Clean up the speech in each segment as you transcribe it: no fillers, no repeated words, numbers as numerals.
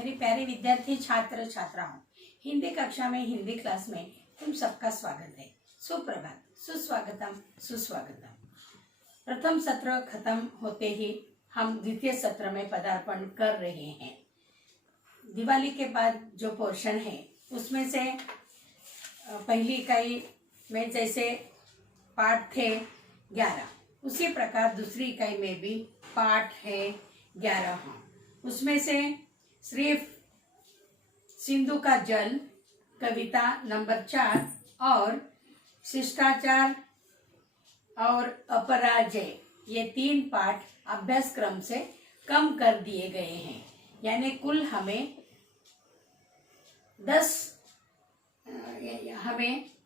मेरे प्यारे विद्यार्थी छात्र छात्राओं, हिंदी कक्षा में हिंदी क्लास में तुम सबका स्वागत है। सुप्रभात, सुस्वागतम, सुस्वागतम। प्रथम सत्र खत्म होते ही हम द्वितीय सत्र में पदार्पण कर रहे हैं। दिवाली के बाद जो पोर्शन है उसमें से पहली इकाई में जैसे पाठ थे 11, उसी प्रकार दूसरी इकाई में भी पाठ है 11। उसमें से सिर्फ सिंधु का जल कविता नंबर 4 और शिष्टाचार और अपराजय ये 3 पाठ अभ्यास क्रम से कम कर दिए गए हैं। यानी कुल हमें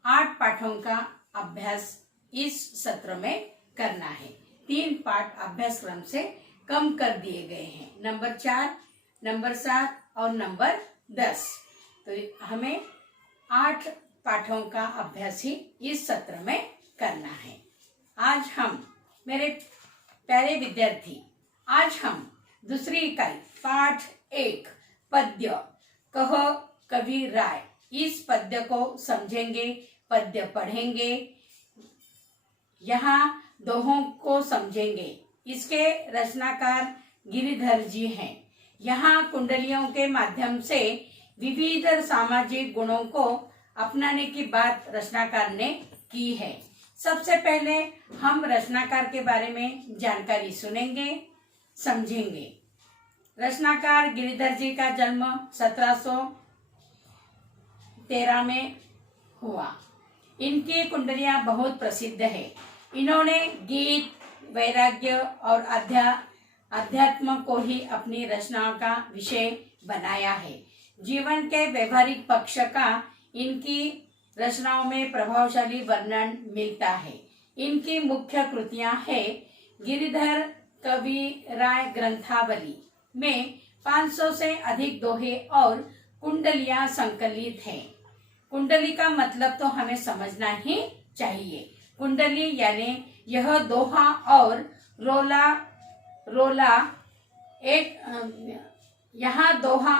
8 पाठों का अभ्यास इस सत्र में करना है। 3 पाठ अभ्यास क्रम से कम कर दिए गए हैं, नंबर 4, नंबर 7 और नंबर 10। तो हमें 8 पाठों का अभ्यास ही इस सत्र में करना है। आज हम मेरे प्यारे विद्यार्थी, आज हम दूसरी इकाई पाठ 1 पद्य कह कवि राय, इस पद्य को समझेंगे, पद्य पढ़ेंगे, यहाँ दोहों को समझेंगे। इसके रचनाकार गिरिधर जी हैं। यहाँ कुंडलियों के माध्यम से विविध सामाजिक गुणों को अपनाने की बात रचनाकार ने की है। सबसे पहले हम रचनाकार के बारे में जानकारी सुनेंगे, समझेंगे। रचनाकार गिरिधर जी का जन्म 1713 में हुआ। इनकी कुंडलियां बहुत प्रसिद्ध है। इन्होंने गीत, वैराग्य और अध्यात्म को ही अपनी रचनाओं का विषय बनाया है। जीवन के व्यवहारिक पक्ष का इनकी रचनाओं में प्रभावशाली वर्णन मिलता है। इनकी मुख्य कृतियां हैं गिरिधर कवि राय ग्रंथावली में 500 से अधिक दोहे और कुंडलियां संकलित हैं। कुंडली का मतलब तो हमें समझना ही चाहिए। कुंडली यानी यह दोहा और रोला एक यहाँ दोहा,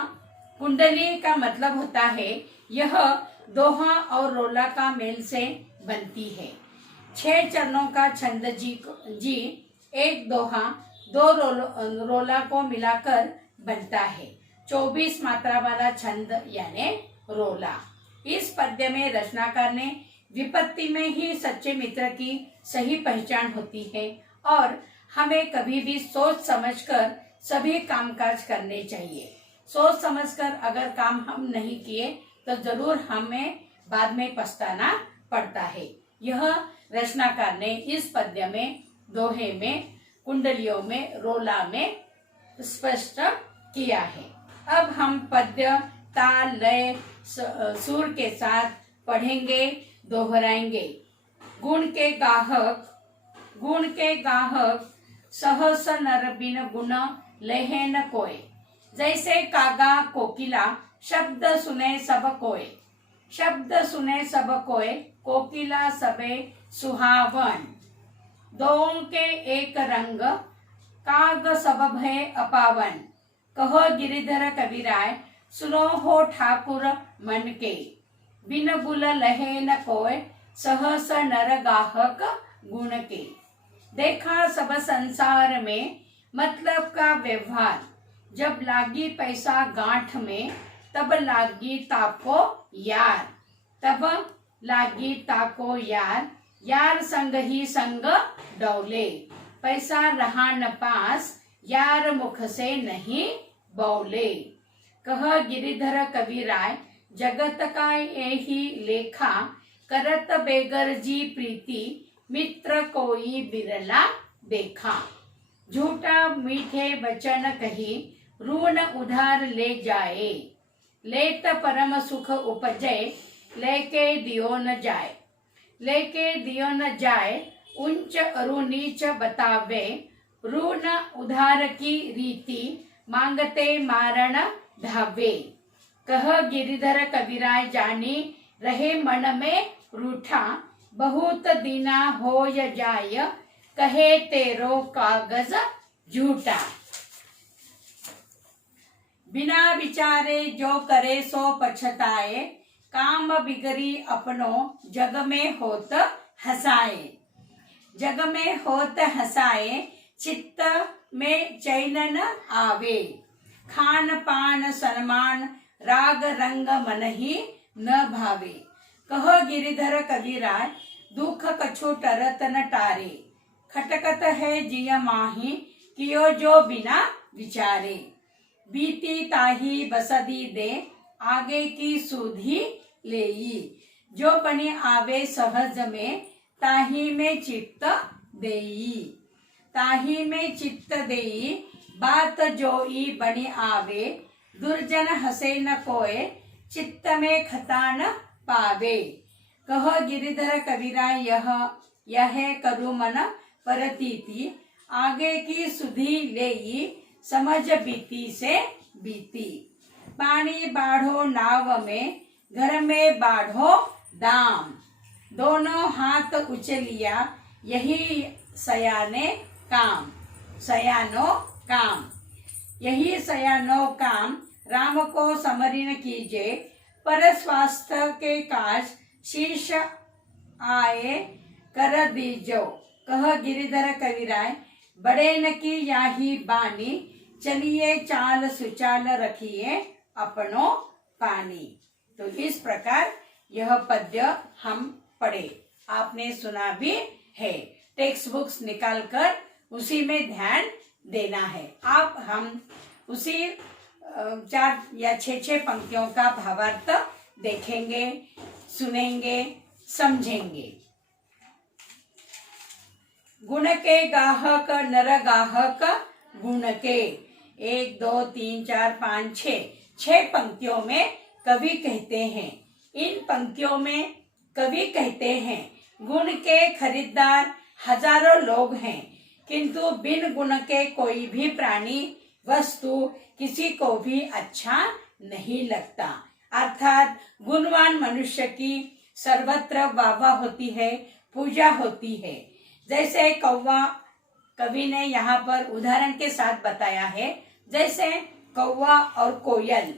कुंडली का मतलब होता है यह दोहा और रोला का मेल से बनती है। 6 चरणों का छंद जी एक दोहा 2 रोला को मिलाकर बनता है। 24 मात्रा वाला छंद यानी रोला। इस पद्य में रचनाकार ने विपत्ति में ही सच्चे मित्र की सही पहचान होती है और हमें कभी भी सोच समझकर सभी कामकाज करने चाहिए। सोच समझकर अगर काम हम नहीं किए तो जरूर हमें बाद में पछताना पड़ता है। यह रचनाकार ने इस पद्य में, दोहे में, कुंडलियों में, रोला में स्पष्ट किया है। अब हम पद्य ताल, लय, सुर के साथ पढ़ेंगे, दोहराएंगे। गुण के गाहक सहस नर बिन गुण लहे न कोय। जैसे कागा कोकिला शब्द सुने सब कोय। शब्द सुने सब कोय, कोकिला सबे सुहावन। दों के एक रंग, काग सब भय अपावन। कह गिरिधर कवि राय, सुनो हो ठाकुर मन के। बिन बुल लहे न कोय, सहस नर गाहक गुण के। देखा सब संसार में मतलब का व्यवहार। जब लागी पैसा गांठ में, तब लागी ताको यार। तब लागी ताको यार, यार संग ही संग डौले। पैसा रहा न पास, यार मुख से नहीं बौले। कह गिरिधर कवि राय, जगत का यही लेखा। करत बेगर जी प्रीति, मित्र कोई बिरला देखा। झूठा मीठे वचन कही, ऋण उधार ले जाए। लेत परम सुख उपजे, लेके दियो न जाए। लेके दियो न जाए, उच्च अरु नीच बतावे। ऋण उधार की रीति, मांगते मारण धावे। कह गिरिधर कवि राय, जानी रहे मन में रूठा। बहुत दीना होय जाय, कहे तेरो कागज झूठा। बिना विचारे जो करे सो पछताए, काम बिगड़ी अपनो जग में होत हसाए। जग में होत हसाए, चित्त में चैन न आवे। खान पान सन्मान राग रंग मन ही न भावे। कह गिरिधर कबीराय, दुख कछु टरत न टारे। खटकत है जिय माही, कियो जो बिना विचारे। बीती ताही बसदी दे, आगे की सुधी लेई। जो बनी आवे सहज में, ताही में चित्त देई। ताही में चित्त देई, बात जोई बनी आवे। दुर्जन हसे न कोय, चित्त में खता न पावे। कह गिरिधर कबीरा, यह करु मन परतीति। आगे की सुधी लेई, समझ बीती से बीती। पानी बाढ़ो नाव में, घर में बाढ़ो दाम। दोनों हाथ उचलिया, यही सयाने काम। सयानो काम, यही सयानो काम। राम को समरिन कीजे, पर स्वास्थ्य के काज। शीश आए कर दीजो। कह गिरिधर कविराय, बड़े न की याही बानी। चलिए चाल सुचाल रखिए, अपनो पानी। तो इस प्रकार यह पद्य हम पढ़े, आपने सुना भी है। टेक्स्ट बुक्स निकालकर उसी में ध्यान देना है। आप हम उसी 4 या 6 पंक्तियों का भावार्थ देखेंगे, सुनेंगे, समझेंगे। गुण के गाहक नर गाहक गुण के। 1 2 3 4 5 6 पंक्तियों में कवि कहते हैं। इन पंक्तियों में कवि कहते हैं, गुण के खरीदार हजारों लोग हैं, किंतु बिन गुण के कोई भी प्राणी वस्तु किसी को भी अच्छा नहीं लगता। अर्थात गुणवान मनुष्य की सर्वत्र वाह होती है, पूजा होती है। जैसे कौवा, कवि ने यहाँ पर उदाहरण के साथ बताया है। जैसे कौवा और कोयल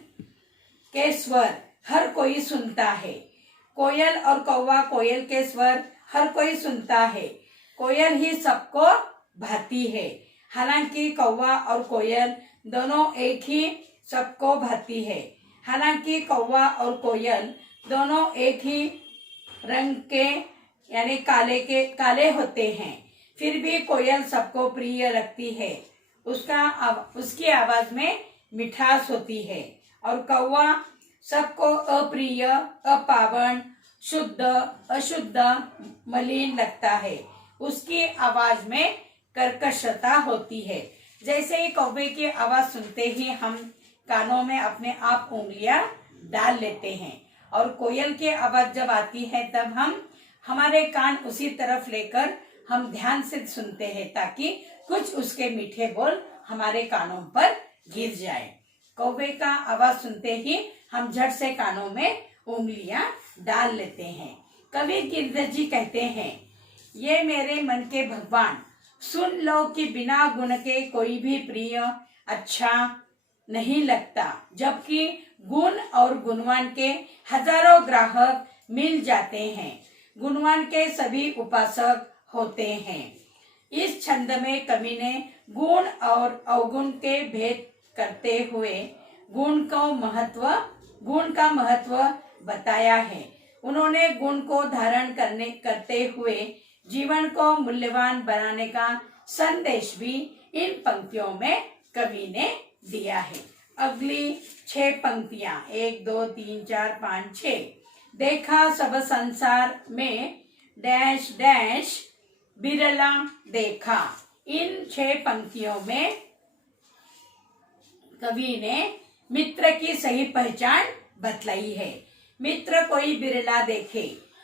के स्वर हर कोई सुनता है। कोयल और कौवा, कोयल के स्वर हर कोई सुनता है। कोयल ही सबको भाती है। हालांकि कौवा और कोयल दोनों एक ही सबको भाती है। हालांकि कौवा और कोयल दोनों एक ही रंग के यानी काले होते हैं, फिर भी कोयल सबको प्रिय लगती है। उसकी आवाज में मिठास होती है। और कौवा सबको अप्रिय, अपावन, शुद्ध, अशुद्ध, मलिन लगता है। उसकी आवाज में कर्कशता होती है। जैसे ही कौवे की आवाज सुनते ही हम कानों में अपने आप उंगलियां डाल लेते हैं, और कोयल की आवाज जब आती है तब हम हमारे कान उसी तरफ लेकर हम ध्यान से सुनते हैं, ताकि कुछ उसके मीठे बोल हमारे कानों पर गिर जाए। कौवे का आवाज सुनते ही हम झट से कानों में उंगलियां डाल लेते हैं। कवि गिरिधर जी कहते हैं, ये मेरे मन के भगवान, सुन लो कि बिना गुण के कोई भी प्रिय अच्छा नहीं लगता, जबकि गुण और गुणवान के हजारों ग्राहक मिल जाते हैं। गुणवान के सभी उपासक होते हैं। इस छंद में कवि ने गुण और अवगुण के भेद करते हुए गुण का महत्व बताया है। उन्होंने गुण को धारण करते हुए जीवन को मूल्यवान बनाने का संदेश भी इन पंक्तियों में कवि ने दिया है। अगली 6 पंक्तियां 1 2 3 4 5 6। देखा सब संसार में डैश डैश बिरला देखा। इन 6 पंक्तियों में कवि ने मित्र की सही पहचान बतलाई है। मित्र कोई बिरला देखे।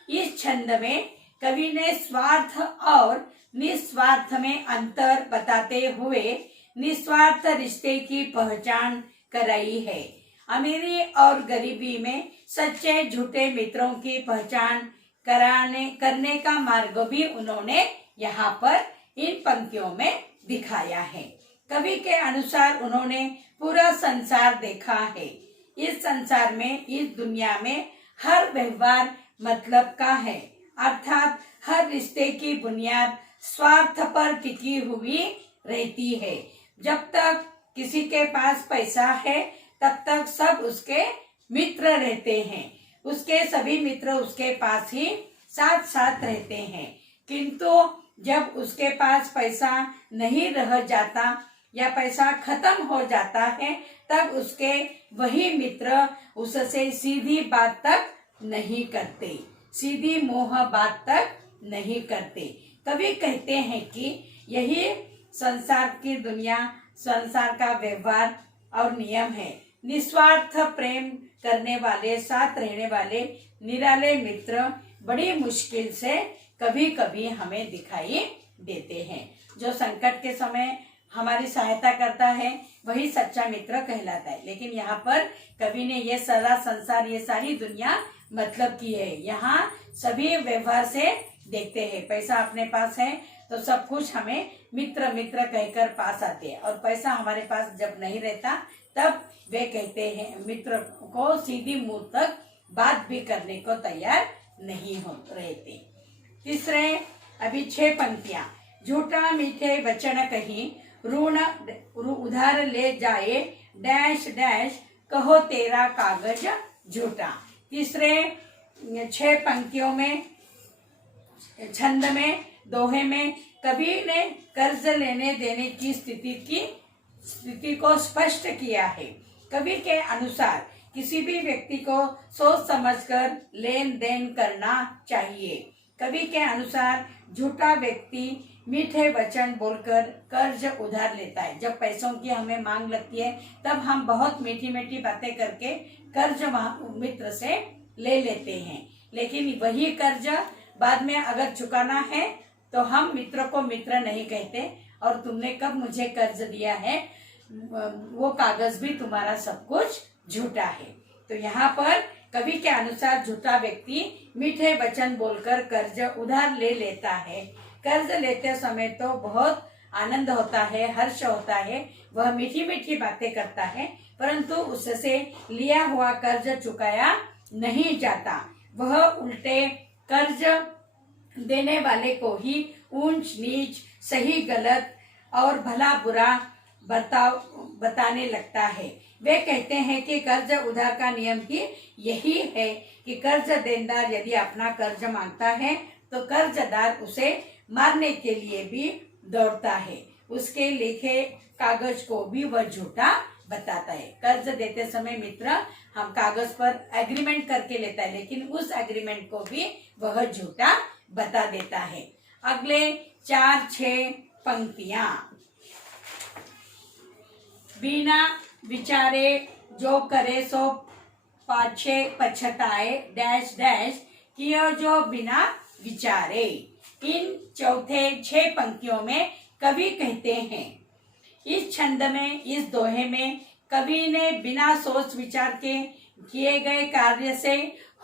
इस छंद में कवि ने स्वार्थ और निस्वार्थ में अंतर बताते हुए निस्वार्थ रिश्ते की पहचान कराई है। अमीरी और गरीबी में सच्चे झूठे मित्रों की पहचान करने का मार्ग भी उन्होंने यहाँ पर इन पंक्तियों में दिखाया है। कवि के अनुसार उन्होंने पूरा संसार देखा है। इस संसार में, इस दुनिया में हर व्यवहार मतलब का है, अर्थात हर रिश्ते की बुनियाद स्वार्थ पर टिकी हुई रहती है। जब तक किसी के पास पैसा है तब तक सब उसके मित्र रहते हैं, उसके सभी मित्र उसके पास ही साथ साथ रहते हैं। किंतु जब उसके पास पैसा नहीं रह जाता या पैसा खत्म हो जाता है तब उसके वही मित्र उससे सीधी बात तक नहीं करते, सीधी मोह बात तक नहीं करते। कवि कहते हैं कि यही संसार की दुनिया, संसार का व्यवहार और नियम है। निस्वार्थ प्रेम करने वाले, साथ रहने वाले निराले मित्र बड़ी मुश्किल से कभी कभी हमें दिखाई देते हैं। जो संकट के समय हमारी सहायता करता है वही सच्चा मित्र कहलाता है। लेकिन यहाँ पर कवि ने ये सारा संसार, ये सारी दुनिया मतलब की है। यहाँ सभी व्यवहार से देखते हैं। पैसा अपने पास है तो सब कुछ हमें मित्र मित्र कहकर पास आते हैं, और पैसा हमारे पास जब नहीं रहता तब वे कहते हैं, मित्र को सीधी मुंह तक बात भी करने को तैयार नहीं हो रहते। तीसरे अभी 6 पंक्तियां। झूठा मीठे वचन कहीं, ऋण उधार ले जाए, डैश डैश कहो तेरा कागज झूठा। तीसरे 6 पंक्तियों में, छंद में, दोहे में कवि ने कर्ज लेने देने की स्थिति को स्पष्ट किया है। कवि के अनुसार किसी भी व्यक्ति को सोच समझकर लेन देन करना चाहिए। कवि के अनुसार झूठा व्यक्ति मीठे वचन बोलकर कर्ज उधार लेता है। जब पैसों की हमें मांग लगती है तब हम बहुत मीठी मीठी बातें करके कर्ज मित्र से ले लेते हैं, लेकिन वही कर्ज बाद में अगर चुकाना है तो हम मित्र को मित्र नहीं कहते, और तुमने कब मुझे कर्ज दिया है वो कागज भी तुम्हारा सब कुछ झूठा है। तो यहाँ पर कवि के अनुसार झूठा व्यक्ति मीठे वचन बोलकर कर्ज उधार ले लेता है। कर्ज लेते समय तो बहुत आनंद होता है, हर्ष होता है, वह मीठी मीठी बातें करता है, परंतु उससे लिया हुआ कर्ज चुकाया नहीं जाता। वह उल्टे कर्ज देने वाले को ही ऊंच नीच, सही गलत और भला बुरा बर्ताव बताने लगता है। वे कहते हैं कि कर्ज उधार का नियम ही यही है कि कर्ज देनदार यदि अपना कर्ज मांगता है तो कर्जदार उसे मारने के लिए भी दौड़ता है। उसके लिखे कागज को भी वह झूठा बताता है। कर्ज देते समय मित्र हम कागज पर एग्रीमेंट करके लेता है, लेकिन उस एग्रीमेंट को भी वह झूठा बता देता है। अगले 4-6 पंक्तियां। बिना विचारे जो करे सो पाछे पछताए, डैश डैश कियो जो बिना विचारे। इन चौथे 6 पंक्तियों में कवि कहते हैं, इस छंद में, इस दोहे में कवि ने बिना सोच विचार के किए गए कार्य से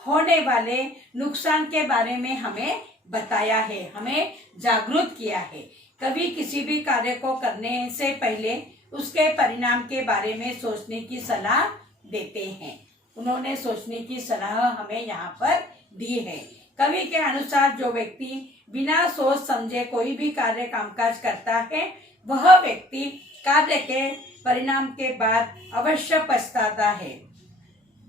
होने वाले नुकसान के बारे में हमें बताया है, हमें जागरूक किया है। कवि किसी भी कार्य को करने से पहले उसके परिणाम के बारे में सोचने की सलाह देते हैं। उन्होंने सोचने की सलाह हमें यहाँ पर दी है। कवि के अनुसार जो व्यक्ति बिना सोच समझे कोई भी कार्य कामकाज करता है वह व्यक्ति कार्य के परिणाम के बाद अवश्य पछताता है,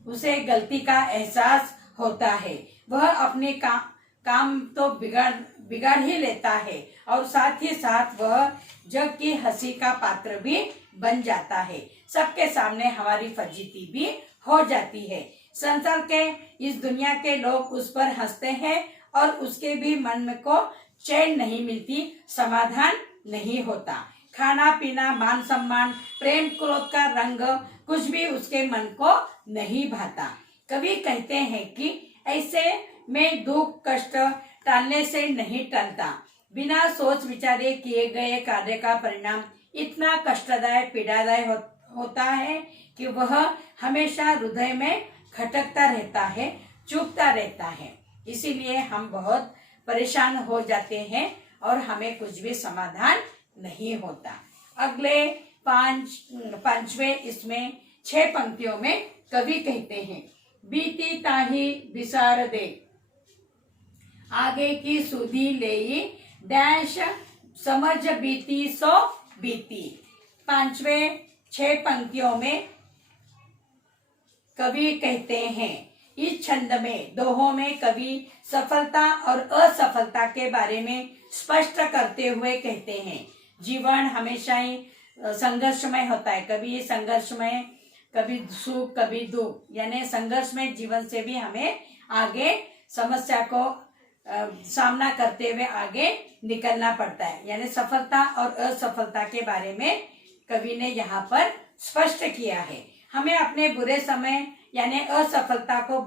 उसे गलती का एहसास होता है। वह अपने काम तो बिगाड़ ही लेता है और साथ ही साथ वह जग की हंसी का पात्र भी बन जाता है। सबके सामने हमारी फजीती भी हो जाती है। संसार के, इस दुनिया के लोग उस पर हंसते हैं और उसके भी मन को चैन नहीं मिलती, समाधान नहीं होता। खाना पीना, मान सम्मान, प्रेम क्रोध का रंग कुछ भी उसके मन को नहीं भाता। कवि कहते हैं कि ऐसे में दुख कष्ट टालने से नहीं टलता। बिना सोच विचारे किए गए कार्य का परिणाम इतना कष्टदायक, पीड़ादायक होता है कि वह हमेशा हृदय में खटकता रहता है, चुभता रहता है। इसीलिए हम बहुत परेशान हो जाते हैं और हमें कुछ भी समाधान नहीं होता। अगले पांचवें इसमें 6 पंक्तियों में कवि कहते हैं, बीती ताही बिसार दे, आगे की सुधी लेई, डैश समझ बीती सो बीती। 5वें 6 पंक्तियों में कवि कहते हैं, इस छंद में दोहों में कवि सफलता और असफलता के बारे में स्पष्ट करते हुए कहते हैं, जीवन हमेशा ही संघर्षमय होता है, कभी संघर्षमय, कभी सुख, कभी दुख, यानी संघर्षमय जीवन से भी हमें आगे समस्या को सामना करते हुए आगे निकलना पड़ता है। यानी सफलता और असफलता के बारे में कवि ने यहाँ पर स्पष्ट किया है। हमें अपने बुरे समय यानी असफलता को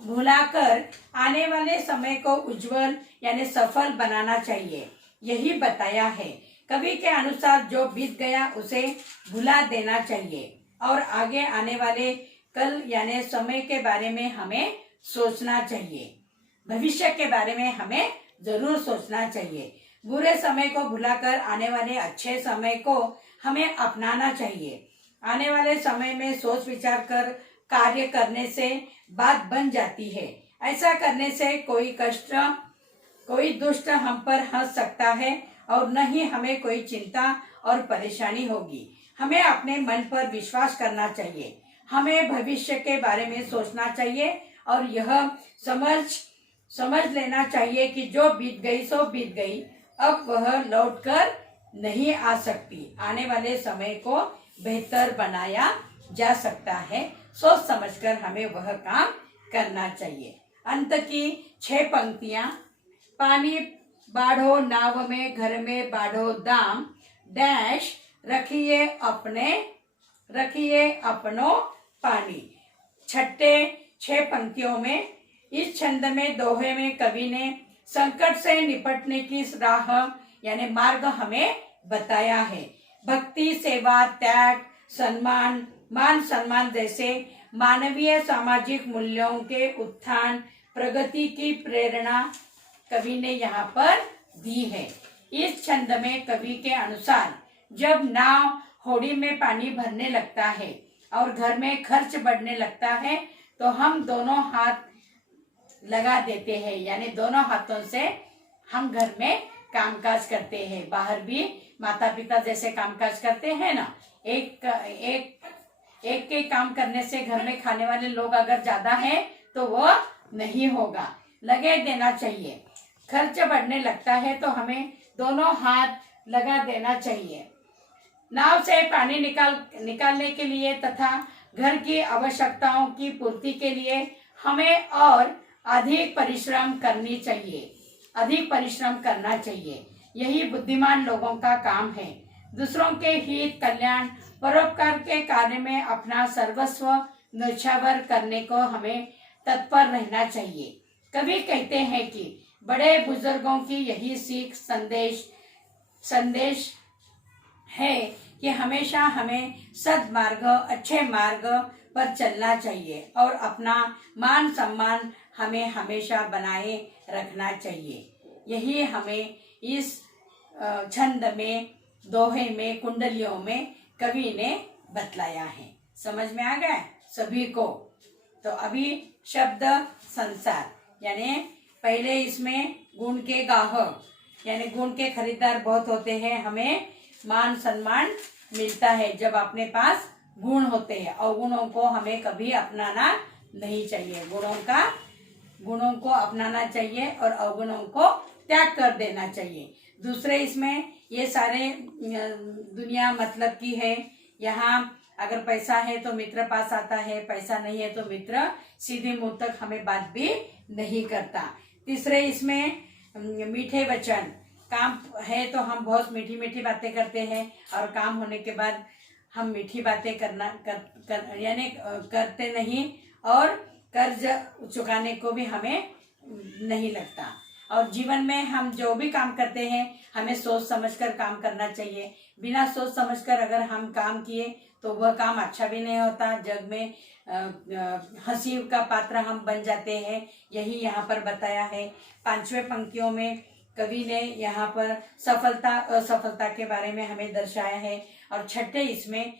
भुलाकर आने वाले समय को उज्जवल यानी सफल बनाना चाहिए, यही बताया है। कवि के अनुसार जो बीत गया उसे भुला देना चाहिए और आगे आने वाले कल यानी समय के बारे में हमें सोचना चाहिए, भविष्य के बारे में हमें जरूर सोचना चाहिए। बुरे समय को भुलाकर आने वाले अच्छे समय को हमें अपनाना चाहिए। आने वाले समय में सोच विचार कर कार्य करने से बात बन जाती है। ऐसा करने से कोई दुष्ट हम पर हंस सकता है और न ही हमें कोई चिंता और परेशानी होगी। हमें अपने मन पर विश्वास करना चाहिए, हमें भविष्य के बारे में सोचना चाहिए और यह समझ लेना चाहिए कि जो बीत गई सो बीत गई, अब वह लौटकर नहीं आ सकती। आने वाले समय को बेहतर बनाया जा सकता है, सोच समझकर हमें वह काम करना चाहिए। अंत की 6 पंक्तियां, पानी बाढ़ो नाव में, घर में बाढ़ो दाम, डैश रखिए अपनो पानी। छठे 6 पंक्तियों में इस छंद में दोहे में कवि ने संकट से निपटने की राह यानी मार्ग हमें बताया है। भक्ति, सेवा, त्याग, सम्मान, मान सम्मान जैसे मानवीय सामाजिक मूल्यों के उत्थान प्रगति की प्रेरणा कवि ने यहाँ पर दी है। इस छंद में कवि के अनुसार जब नाव होड़ी में पानी भरने लगता है और घर में खर्च बढ़ने लगता है तो हम दोनों हाथ लगा देते हैं, यानी दोनों हाथों से हम घर में कामकाज करते हैं। बाहर भी माता पिता जैसे कामकाज करते हैं ना, एक के काम करने से घर में खाने वाले लोग अगर ज्यादा हैं तो वो नहीं होगा, लगे देना चाहिए। खर्च बढ़ने लगता है तो हमें दोनों हाथ लगा देना चाहिए। नाव से पानी निकालने के लिए तथा घर की आवश्यकताओं की पूर्ति के लिए हमें और अधिक परिश्रम करना चाहिए। यही बुद्धिमान लोगों का काम है। दूसरों के हित, कल्याण, परोपकार के कार्य में अपना सर्वस्व न्यौछावर करने को हमें तत्पर रहना चाहिए। कवि कहते हैं कि बड़े बुजुर्गों की यही सीख संदेश है कि हमेशा हमें सद्मार्ग, अच्छे मार्ग पर चलना चाहिए और अपना मान सम्मान हमें हमेशा बनाए रखना चाहिए। यही हमें इस छंद में, दोहे में, कुंडलियों में कवि ने बतलाया है। समझ में आ गया सभी को? तो अभी शब्द संसार यानी पहले इसमें गुण के गाहक यानी गुण के खरीदार बहुत होते हैं। हमें मान सम्मान मिलता है जब अपने पास गुण होते हैं। अवगुणों को हमें कभी अपनाना नहीं चाहिए। गुणों को अपनाना चाहिए और अवगुणों को त्याग कर देना चाहिए। दूसरे इसमें ये सारे दुनिया मतलब की है। यहाँ अगर पैसा है तो मित्र पास आता है, पैसा नहीं है तो मित्र सीधे मुंह तक हमें बात भी नहीं करता। तीसरे इसमें मीठे वचन, काम है तो हम बहुत मीठी मीठी बातें करते हैं और काम होने के बाद हम मीठी बातें यानी करते नहीं और कर्ज चुकाने को भी हमें नहीं लगता। और जीवन में हम जो भी काम करते हैं हमें सोच समझकर काम करना चाहिए। बिना सोच समझकर अगर हम काम किए तो वह काम अच्छा भी नहीं होता। जग में हंसी का पात्र हम बन जाते हैं। यही यहाँ पर बताया है। 5वें पंक्तियों में कवि ने यहाँ पर सफलता असफलता के बारे में हमें दर्शाया है और छठे इसमें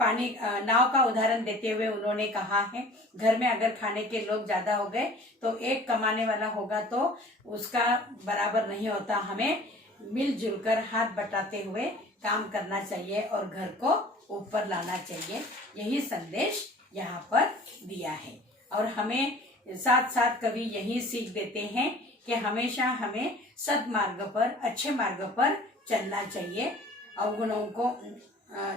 पानी नाव का उदाहरण देते हुए उन्होंने कहा है, घर में अगर खाने के लोग ज्यादा हो गए तो एक कमाने वाला होगा तो उसका बराबर नहीं होता, हमें मिलजुल कर हाथ बटाते हुए काम करना चाहिए और घर को ऊपर लाना चाहिए। यही संदेश यहाँ पर दिया है। और हमें साथ साथ कवि यही सीख देते हैं कि हमेशा हमें सद्मार्ग पर, अच्छे मार्ग पर चलना चाहिए, अवगुणों को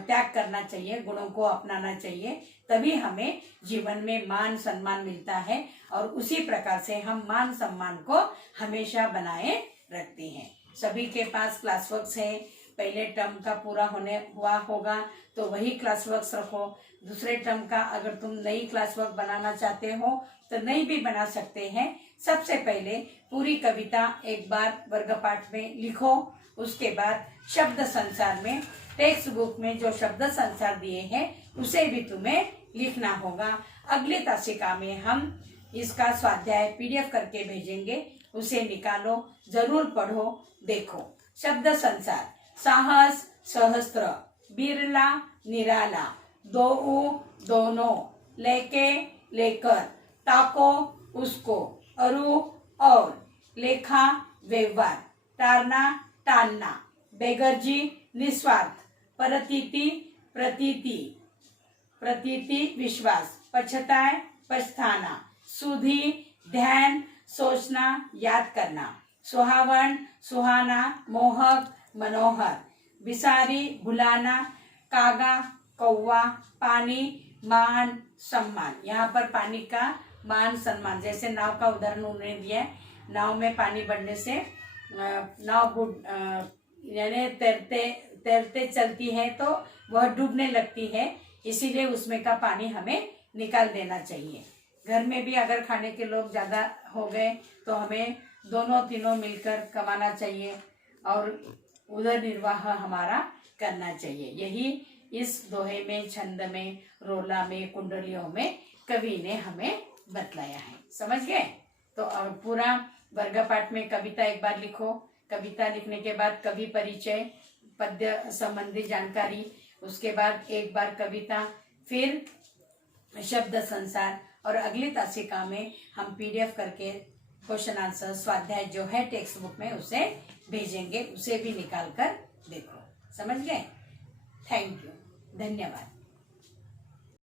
त्याग करना चाहिए, गुणों को अपनाना चाहिए, तभी हमें जीवन में मान सम्मान मिलता है और उसी प्रकार से हम मान सम्मान को हमेशा बनाए रखते हैं। सभी के पास क्लास वर्क्स है, पहले टर्म का पूरा हुआ होगा तो वही क्लास वर्क्स रखो। दूसरे टर्म का अगर तुम नई क्लास वर्क बनाना चाहते हो तो नई भी बना सकते हैं। सबसे पहले पूरी कविता एक बार वर्ग पाठ में लिखो, उसके बाद शब्द संसार में टेक्स्ट बुक में जो शब्द संसार दिए हैं उसे भी तुम्हें लिखना होगा। अगली तासिका में हम इसका स्वाध्याय PDF करके भेजेंगे, उसे निकालो, जरूर पढ़ो, देखो। शब्द संसार: साहस सहस्त्र, बिरला निराला, दो दोनों, लेके लेकर, ताको उसको, अरु और, लेखा व्यवहार, टारना टालना, बेगरजी निस्वार्थ, प्रतीति प्रतीति प्रतीति विश्वास, पछताए पछताना, सुधी ध्यान सोचना याद करना, सुहावन सुहाना मोहक मनोहर, बिसारी भुलाना, कागा कौवा, पानी मान सम्मान। यहाँ पर पानी का मान सम्मान, जैसे नाव का उदाहरण उन्होंने दिया है, नाव में पानी बढ़ने से नाव यानी तैरते तैरते चलती है तो वह डूबने लगती है, इसीलिए उसमें का पानी हमें निकाल देना चाहिए। घर में भी अगर खाने के लोग ज़्यादा हो गए तो हमें दोनों तीनों मिलकर कमाना चाहिए और उदर निर्वाह हमारा करना चाहिए। यही इस दोहे में, छंद में, रोला में, कुंडलियों में कवि ने हमें बतलाया है। समझ गए? तो पूरा वर्ग पाठ में कविता एक बार लिखो, कविता लिखने के बाद कवि परिचय, पद्य संबंधी जानकारी, उसके बाद एक बार कविता, फिर शब्द संसार, और अगली तासिका में हम PDF करके क्वेश्चन आंसर स्वाध्याय जो है टेक्स्ट बुक में उसे भेजेंगे, उसे भी निकाल कर देखो। समझ गए? थैंक यू, धन्यवाद।